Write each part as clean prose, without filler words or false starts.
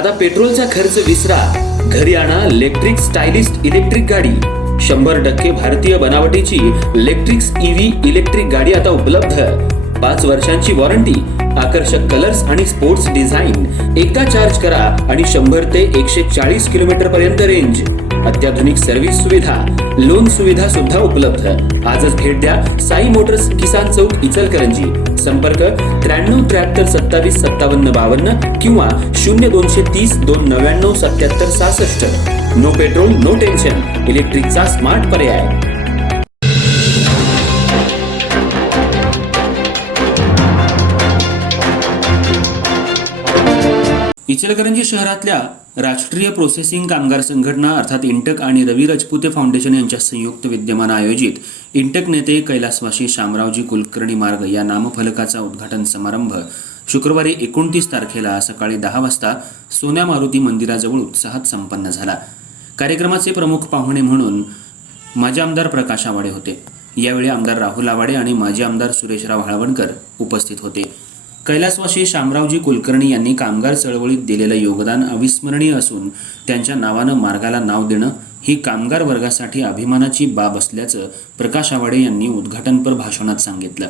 आता पेट्रोलचा खर्च विसरा, घरी आणा इलेक्ट्रिक स्टायलिस्ट इलेक्ट्रिक गाडी. 100% भारतीय बनावटीची इलेक्ट्रिक्स ईव्ही इलेक्ट्रिक गाडी आता उपलब्ध. 5 वर्षांची वॉरंटी, आकर्षक कलर्स आणि स्पोर्ट्स डिझाईन. एकदा चार्ज करा आणि 100 ते 140 किलोमीटर पर्यंत रेंज. अत्याधुनिक सर्व्हिस सुविधा, लोन सुविधा सुद्धा उपलब्ध. आजच भेट द्या साई मोटर्स, किसान चौक, इचलकरंजी. संपर्क 93 73 27 57 52 किंवा 0230 299 77 66. नो पेट्रोल नो टेन्शन, इलेक्ट्रिकचा स्मार्ट पर्याय. इचलकरंजी शहरातल्या राष्ट्रीय प्रोसेसिंग कामगार संघटना अर्थात इंटक आणि रवी राजपुते फाउंडेशन यांच्या संयुक्त विद्यमाने आयोजित इंटक नेते कैलासवासी शामरावजी कुलकर्णी मार्ग या नामफलकाचा उद्घाटन समारंभ शुक्रवारी 29 तारखेला सकाळी 10 वाजता सोन्या मारुती मंदिराजवळ उत्साहात संपन्न झाला. कार्यक्रमाचे प्रमुख पाहुणे म्हणून माजी आमदार प्रकाश आवाडे होते. यावेळी आमदार राहुल आवाडे आणि माजी आमदार सुरेशराव हळवणकर उपस्थित होते. कैलासवासी शामरावजी कुलकर्णी यांनी कामगार चळवळीत दिलेलं योगदान अविस्मरणीय असून त्यांच्या नावानं मार्गाला नाव देणं ही कामगार वर्गासाठी अभिमानाची बाब असल्याचं प्रकाश आवाडे यांनी उद्घाटनपर भाषणात सांगितलं.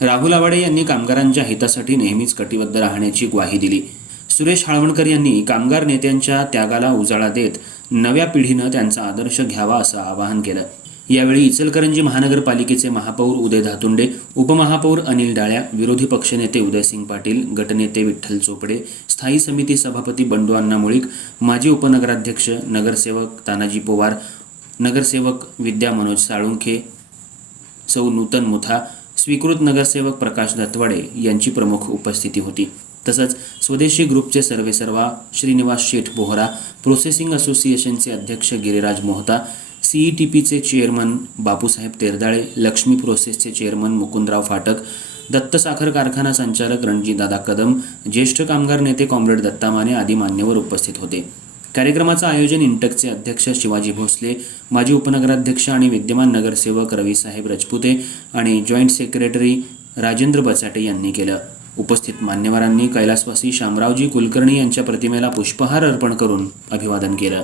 राहुल आवाडे यांनी कामगारांच्या हितासाठी नेहमीच कटिबद्ध राहण्याची ग्वाही दिली. सुरेश हळवणकर यांनी कामगार नेत्यांच्या त्यागाला उजाळा देत नव्या पिढीनं त्यांचा आदर्श घ्यावा असं आवाहन केलं. यावेळी इचलकरंजी महानगरपालिकेचे महापौर उदय धातुंडे, उपमहापौर अनिल डाळ्या, विरोधी पक्षनेते उदयसिंग पाटील, गटनेते विठ्ठल चोपडे, स्थायी समिती सभापती बंडू अण्णा मुळीक, माजी उपनगराध्यक्ष नगरसेवक तानाजी पोवार, नगरसेवक विद्या मनोज साळुंखे, सौ नूतन मुथा, स्वीकृत नगरसेवक प्रकाश दत्तवाडे यांची प्रमुख उपस्थिती होती. तसंच स्वदेशी ग्रुपचे सर्वेसर्वा श्रीनिवास शेठ बोहरा, प्रोसेसिंग असोसिएशनचे अध्यक्ष गिरिराज मोहता, CETPचे चेअरमन बापूसाहेब तेरदाळे, लक्ष्मी प्रोसेसचे चेअरमन मुकुंदराव फाटक, दत्त साखर कारखाना संचालक रणजितदादा कदम, ज्येष्ठ कामगार नेते कॉम्रेड दत्ता माने आदी मान्यवर उपस्थित होते. कार्यक्रमाचं आयोजन इंटकचे अध्यक्ष शिवाजी भोसले, माजी उपनगराध्यक्ष आणि विद्यमान नगरसेवक रवीसाहेब राजपुते आणि जॉईंट सेक्रेटरी राजेंद्र बचाटे यांनी केलं. उपस्थित मान्यवरांनी कैलासवासी शामरावजी कुलकर्णी यांच्या प्रतिमेला पुष्पहार अर्पण करून अभिवादन केलं.